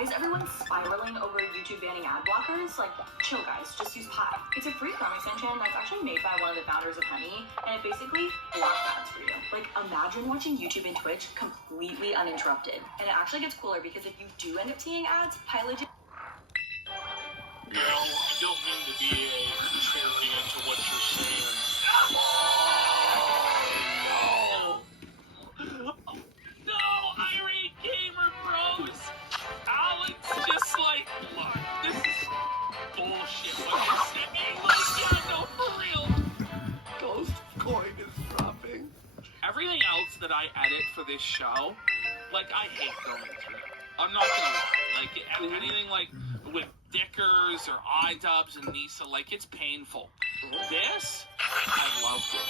Why is everyone spiraling over YouTube banning ad blockers? Like, chill guys, just use Pi. It's a free Chrome extension that's actually made by one of the founders of Honey, and it basically blocks ads for you. Like, imagine watching YouTube and Twitch completely uninterrupted. And it actually gets cooler because if you do end up seeing ads, Pi legit... No, I don't mean to be a champion to what you're saying. No, irate gamer bros! Alan's just like, look, this is bullshit. What you're saying, like, yeah, no, for real. Ghost coin is dropping. Everything else that I edit for this show, like, I hate going through. I'm not gonna lie. Like, anything like with Dickers or iDubbbz and Nisa, like, it's painful. This, I loved it.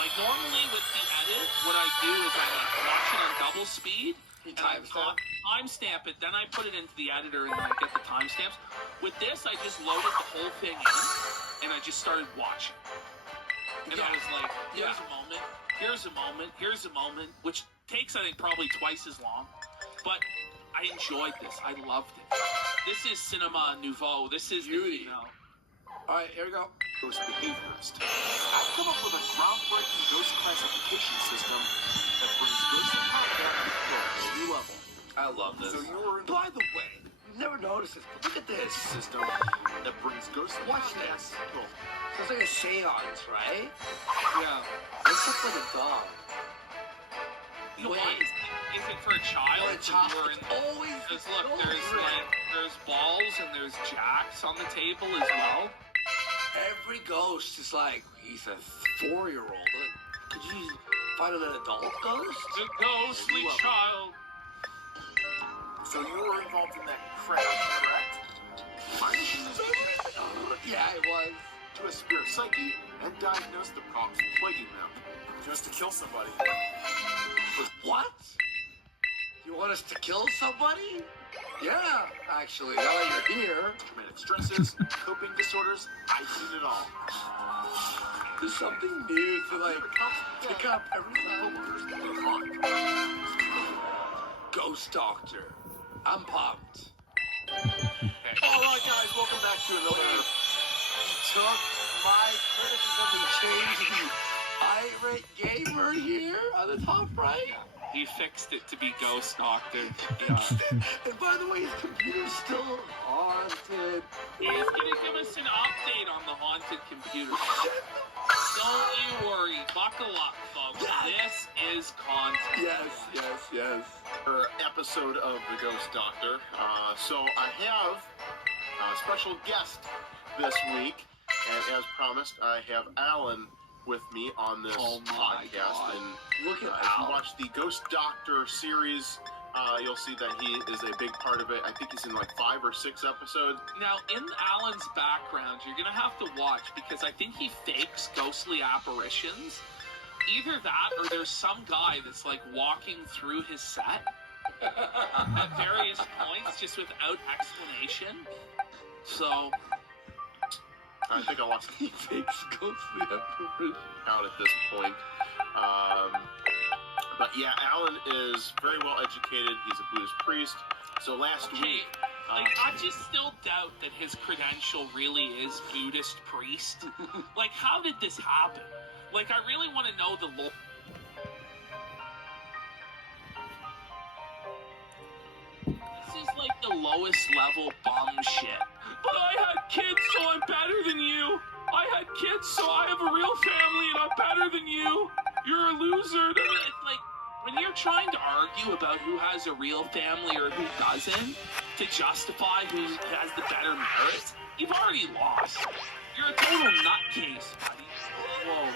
Like, normally with the edit, what I do is I like watch it on double speed, and I timestamp it, then I put it into the editor and then I get the timestamps. With this, I just loaded the whole thing in, and I just started watching. And I was like, here's a moment, which takes, I think, probably twice as long. But I enjoyed this. I loved it. This is cinema nouveau. This is beauty. Alright, here we go. Ghost behaviorist. I've come up with a groundbreaking ghost classification system that brings ghost combat to a new level. I love this. So you're... By the way, you've never noticed this, but look at this. System that brings ghost Watch combat this. to So it's like a seance, right? Yeah. It's up like a dog. You know what? Is it for a child? For a child. Always. Because look, there's balls and there's jacks on the table as well. Every ghost is like, he's a 4-year-old. Like, could you find an adult ghost? The ghostly child. So you were involved in that crash, correct? My mission is Yeah, it was. to a spirit psyche and diagnose the problems plaguing them. Just to kill somebody. What? You want us to kill somebody? Yeah, actually, now that you're here. Traumatic stresses, coping disorders, I've seen it all. There's something new to like pick up every time. Ghost Doctor. I'm pumped. Alright guys, welcome back to another... He took my criticism, he changed the irate gamer here on the top right. He fixed it to be Ghost Doctor. Yeah. And by the way, his computer's still haunted. He's gonna give us an update on the haunted computer. Don't you worry. Buckle up, folks. Yes. This is content. Yes. Episode of The Ghost Doctor. So I have a special guest this week, and as promised, I have Alan with me on this podcast. God. And Look at if you watch the Ghost Doctor series, you'll see that he is a big part of it. I think he's in like 5 or 6 episodes. Now, in Alan's background, you're gonna have to watch because I think he fakes ghostly apparitions. Either that or there's some guy that's like walking through his set at various points just without explanation. So I think I lost He fakes ghostly apparitions. out at this point. But yeah, Alan is very well educated. He's a Buddhist priest. So last week... like, I just still doubt that his credential really is Buddhist priest. Like, how did this happen? Like, I really want to know the lore. This is like the lowest level bum shit. But I had kids, so I'm better than you. I had kids, so I have a real family, and I'm better than you. You're a loser. It's like, when you're trying to argue about who has a real family or who doesn't, to justify who has the better merits, you've already lost. You're a total nutcase, buddy. Whoa.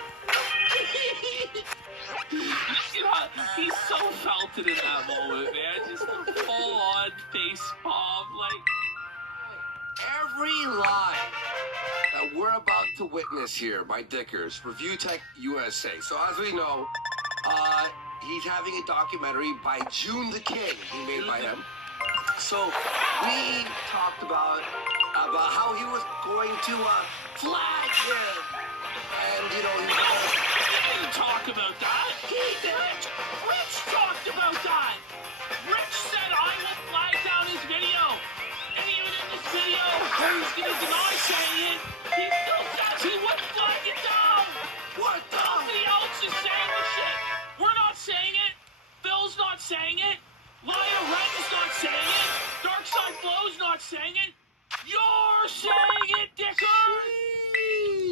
He so felt it in that moment, man. Just a full-on face palm, like... Every line that we're about to witness here by Dickers, Review Tech USA. So as we know, he's having a documentary by June the King, being made by him. So we talked about how he was going to flag him, and you know He didn't talk about that. He did. Rich talked about that. Rich said, I will saying it. Laya Ren's not saying it. Darkside Flow's not saying it. You're saying it, Dickers!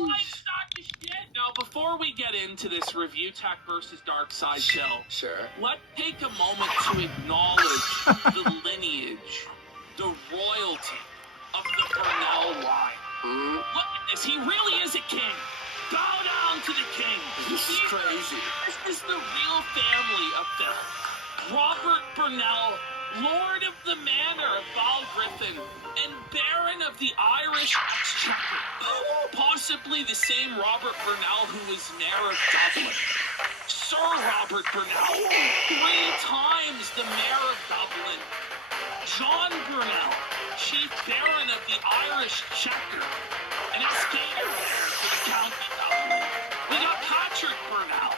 Like, stop the shit. Now, before we get into this Review Tech versus Darkside Phil, Sure. let's take a moment to acknowledge the lineage, the royalty of the Burnell line. Look at this. He really is a king. Bow down to the king. This is crazy. This is the real family of Phil. Robert Burnell, Lord of the Manor of Balgriffin, and Baron of the Irish Exchequer. Possibly the same Robert Burnell who was Mayor of Dublin. Sir Robert Burnell, 3 times the Mayor of Dublin. John Burnell, Chief Baron of the Irish Exchequer, and Escator for the County Dublin. We got Patrick Burnell,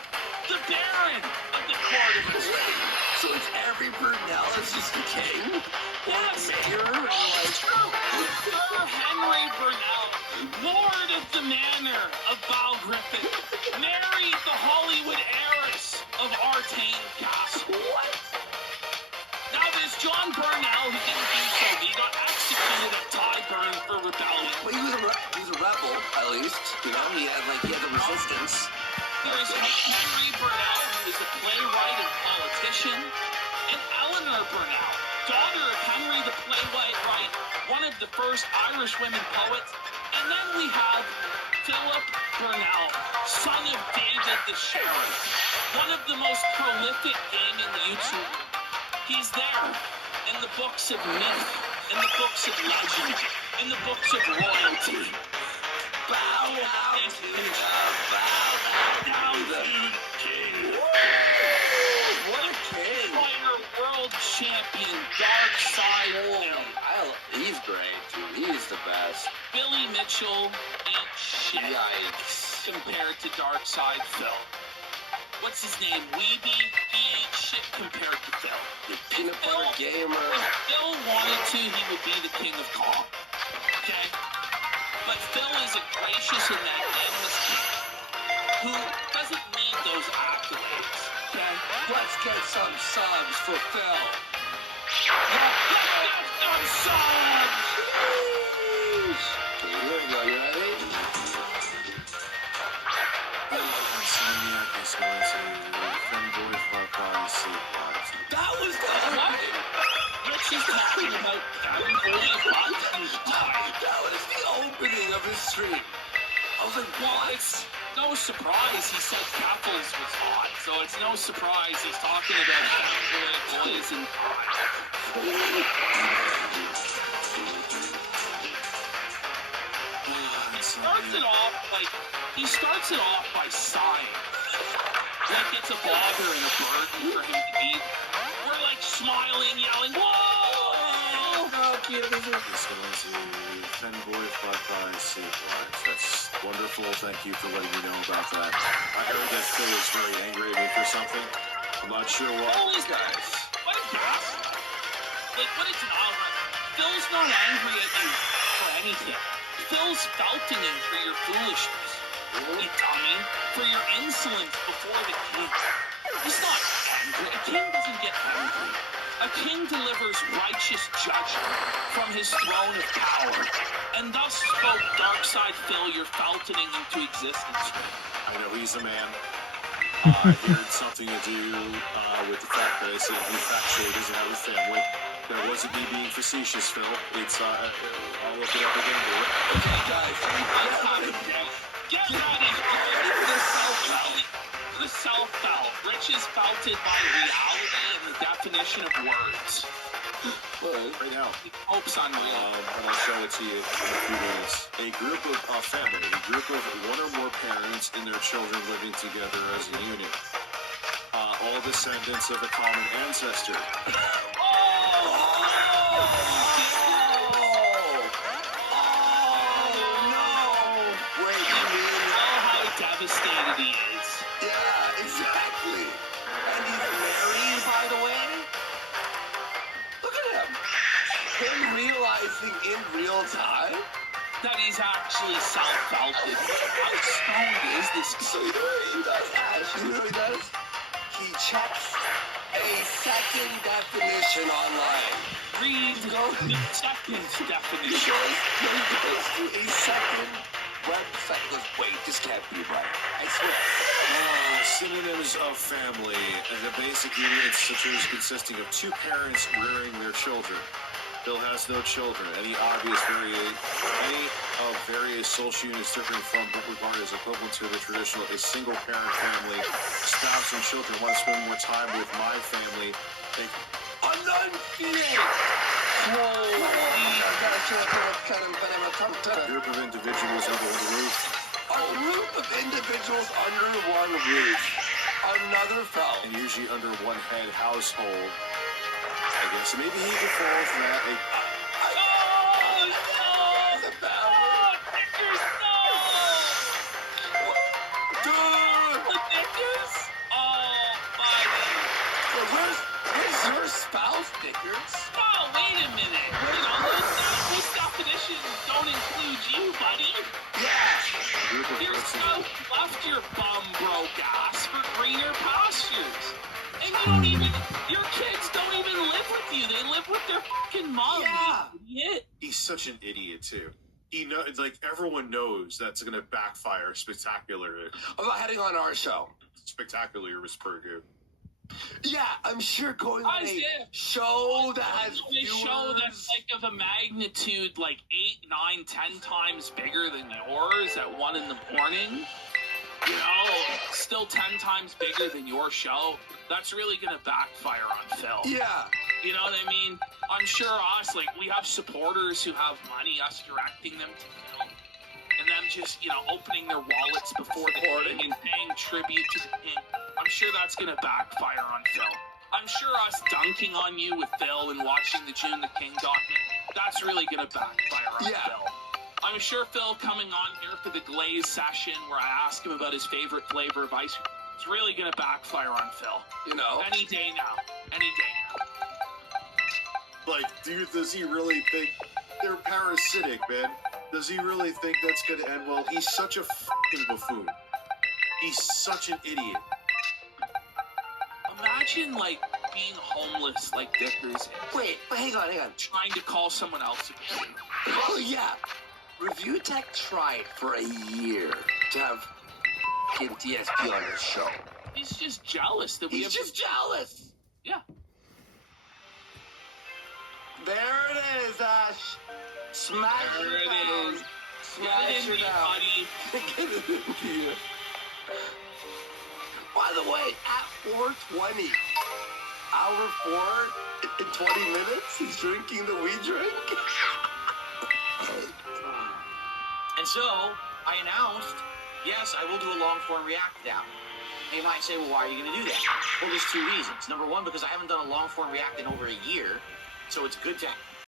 the Baron of the Court of Estate. So it's every Burnell is just the king? Yes. Mayor? Sir Henry Burnell, Lord of the Manor of Balgriffin, married the Hollywood heiress of Artane Castle. What? Now there's John Burnell who didn't do so. He got executed at Tyburn for rebellion. Well, he was a rebel, at least. You know, he had the resistance. There's Henry Burnell, who is a playwright and politician, and Eleanor Burnell, daughter of Henry the playwright, one of the first Irish women poets. And then we have Philip Burnell, son of David the Sheriff, one of the most prolific gaming YouTubers. He's there in the books of myth, in the books of legend, in the books of royalty. Bow down to the king. What a king. Fighter world champion, Darkside Phil. He's great, dude. He's the best. Billy Mitchell ain't shit Yikes. compared to Darkside Phil. What's his name? Weeby? He ain't shit compared to Phil. The peanut butter gamer. If Phil wanted to, he would be the king of Kong. Okay? But Phil is a gracious and magnanimous king who doesn't need those accolades. Okay? Let's get some subs for Phil. Let's get some subs! Here we go, you ready? That was the What? Rich is talking about That was the opening of his stream. I was like, what? It's no surprise he said Capples was hot, so it's no surprise he's talking about fanboy boys and He starts it off by sighing. Like it's a bother and a burden for him to be. We're like smiling, yelling, whoa! Fanboy Fly That's wonderful. Thank you for letting me know about that. I heard that Phil is very angry at me for something. I'm not sure what. Holy guys. What a gas. Like, what a denial. Phil's not angry at you for anything. Phil's felting you for your foolishness. You dummy. For your insolence before the king. He's not angry. A king doesn't get angry. A king delivers righteous judgment from his throne of power. And thus spoke Darkside Phil your feltoning into existence. I know he's a man. I heard something to do with the fact that I said he factually doesn't have a family. That wasn't me being facetious, Phil. It's, I'll look it up again. Okay, guys. Get ready for the self-felt. Rich is felted by reality and the definition of words. Right now. Hope's unreal. And I'll show it to you in a few minutes. A group of family, a group of one or more parents and their children living together as a unit. All descendants of a common ancestor. Devastated he is. Yeah, exactly. And he's married, by the way. Look at him. Him realizing in real time that he's actually self-felted. How stoned is this guy? So you know what he does, Ash? You know what he does? He checks a sex second definition online. Read the second definition. He goes to a second website. He goes, wait, this can't be right. I swear. Synonyms of family, and the basic unit institution is consisting of two parents rearing their children. Bill has no children. Any of various social units differing from but regarded as equivalent to the traditional a single parent family. Spouse and children want to spend more time with my family. They Enunciate! a group of individuals under one roof. A group of individuals under one roof. Another fell. And usually under one head household. I guess maybe he could fall from that. Where's your spouse, Dickers? Oh, wait a minute. You know, those definitions don't include you, buddy. Yeah. Your spouse left your bum broke ass for greener pastures. And you don't even, your kids don't even live with you. They live with their fucking mom. Yeah. You idiot. He's such an idiot too. He knows, like everyone knows that's gonna backfire spectacularly. About heading on our show. Spectacularly, Rispergu. Yeah, I'm sure going on a Isaiah, show that has a viewers. show that's like of a magnitude like 8, 9, 10 times bigger than yours at 1 in the morning. You know, still 10 times bigger than your show. That's really gonna backfire on Phil. Yeah. You know what I mean? I'm sure us, like, we have supporters who have money, us directing them to Phil. And them just, you know, opening their wallets before the king and paying tribute to the king. I'm sure that's going to backfire on Phil. I'm sure us dunking on you with Phil and watching the June the King document, that's really going to backfire on Phil. I'm sure Phil coming on here for the Glaze session where I ask him about his favorite flavor of ice cream, it's really going to backfire on Phil. You know? Any day now. Any day now. Like, dude, does he really think they're parasitic, man? Does he really think that's gonna end well? He's such a fucking buffoon. He's such an idiot. Imagine, like, being homeless like Dickers is. Wait, but hang on. Trying to call someone else a buffoon. Oh, yeah. Review Tech tried for a year to have Kim TSP on his show. He's just jealous that we He's have... just jealous. Yeah. There it is, Ash. Smash There it it down. is. Smash it down. Buddy. Get it in here. By the way, at 4:20, hour 4 in 20 minutes, he's drinking the weed drink. And so, I announced, yes, I will do a long-form react now. And you might say, well, why are you going to do that? Well, there's two reasons. Number one, because I haven't done a long-form react in over a year, so it's good to